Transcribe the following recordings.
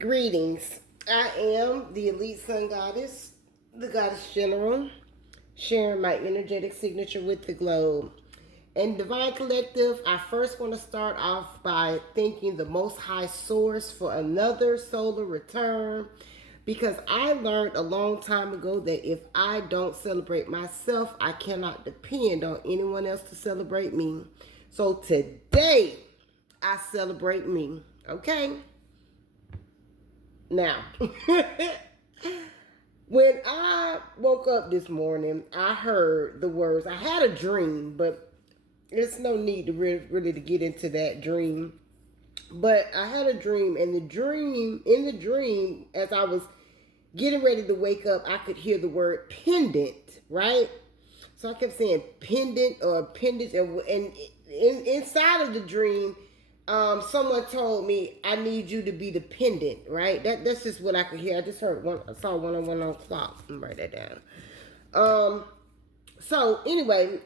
Greetings. I am the Elite Sun Goddess, the Goddess General, sharing my energetic signature with the globe. And Divine Collective, I first want to start off by thanking the Most High Source for another solar return, because I learned a long time ago that if I don't celebrate myself, I cannot depend on anyone else to celebrate me. So today, I celebrate me. Okay? Now, when I woke up this morning, I heard the words. I had a dream, but there's no need to really to get into that dream. But I had a dream, and in the dream, as I was getting ready to wake up, I could hear the word pendant, right? So I kept saying pendant or appendage, and inside of the dream, someone told me I need you to be the pendant, right? That's just what I could hear. I just heard I saw 101 on clock. I'm write that down. So anyway,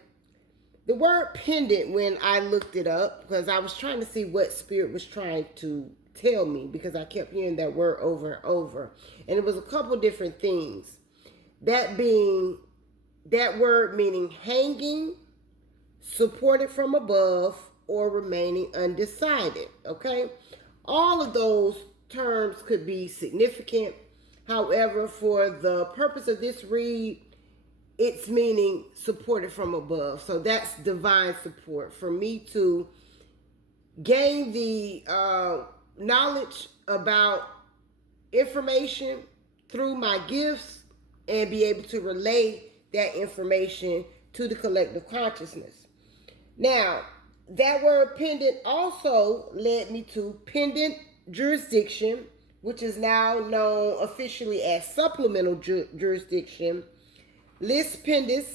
the word pendant, when I looked it up, because I was trying to see what spirit was trying to tell me, because I kept hearing that word over and over, and it was a couple different things. That word meaning hanging, supported from above, or remaining undecided. Okay, all of those terms could be significant. However, for the purpose of this read, it's meaning supported from above. So that's divine support for me to gain the knowledge about information through my gifts and be able to relay that information to the collective consciousness. Now, that word pendant also led me to pendant jurisdiction, which is now known officially as supplemental jurisdiction, lis pendens,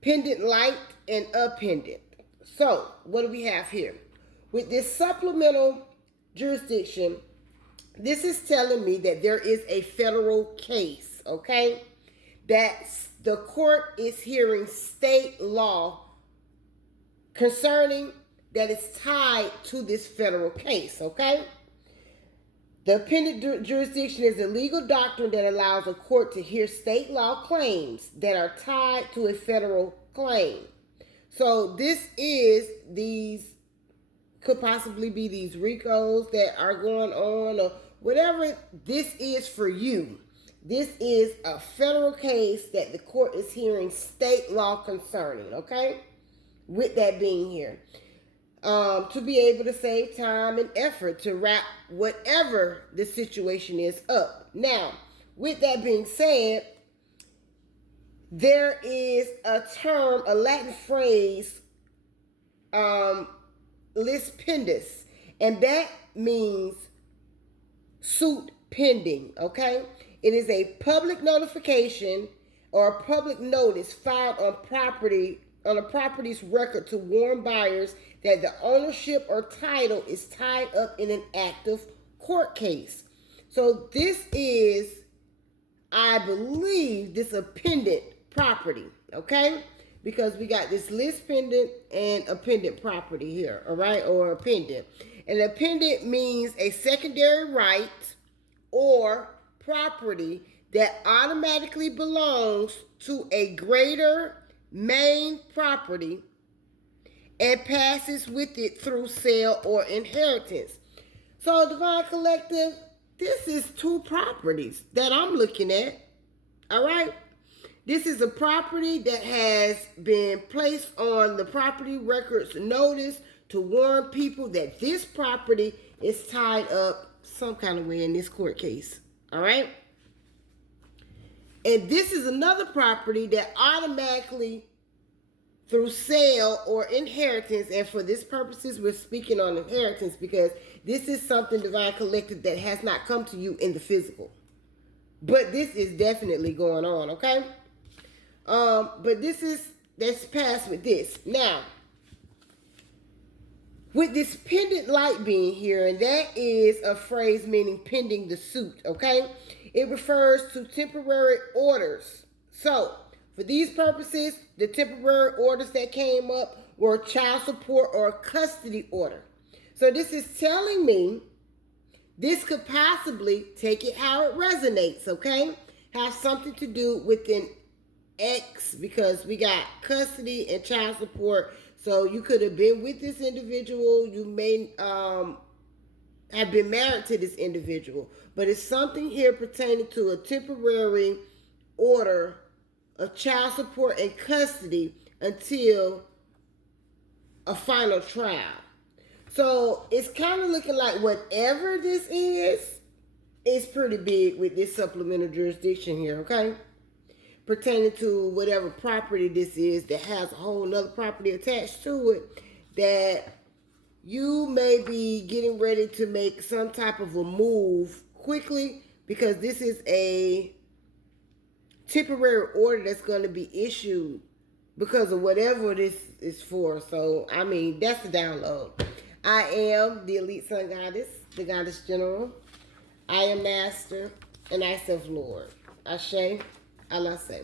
pendant light, and appendant. So, what do we have here? With this supplemental jurisdiction, this is telling me that there is a federal case, okay? That the court is hearing state law concerning that is tied to this federal case, okay? The appendant jurisdiction is a legal doctrine that allows a court to hear state law claims that are tied to a federal claim. So these could possibly be these RICOs that are going on, or whatever this is for you. This is a federal case that the court is hearing state law concerning, okay? With that being here, to be able to save time and effort to wrap whatever the situation is up. Now, with that being said, there is a term, a Latin phrase, lis pendens, and that means suit pending, okay? It is a public notification or a public notice filed on a property's record to warn buyers that the ownership or title is tied up in an active court case. So this is, I believe, this appendant property, okay? Because we got this lis pendens and appendant property here, all right, or appendant. An appendant means a secondary right or property that automatically belongs to a greater main property and passes with it through sale or inheritance. So, Divine Collective, this is two properties that I'm looking at. All right? This is a property that has been placed on the property records notice to warn people that this property is tied up some kind of way in this court case. All right? And this is another property that automatically, through sale or inheritance, and for this purposes, we're speaking on inheritance because this is something, Divine Collective, that has not come to you in the physical. But this is definitely going on, okay? But that's passed with this. Now, with this pendant light being here, and that is a phrase meaning pending the suit, okay? It refers to temporary orders. So, for these purposes, the temporary orders that came up were child support or custody order. So this is telling me This could possibly, take it how it resonates, okay, have something to do with an ex, because we got custody and child support. So you could have been with this individual. You may have been married to this individual. But it's something here pertaining to a temporary order of child support and custody until a final trial. So it's kind of looking like whatever this is pretty big with this supplemental jurisdiction here, okay? Pertaining to whatever property this is that has a whole nother property attached to it, that you may be getting ready to make some type of a move quickly, because this is a temporary order that's going to be issued because of whatever this is for. So, I mean, that's the download. I am the Elite Sun Goddess, the Goddess General. I am Master, and I self Lord. Ashe, Allah say.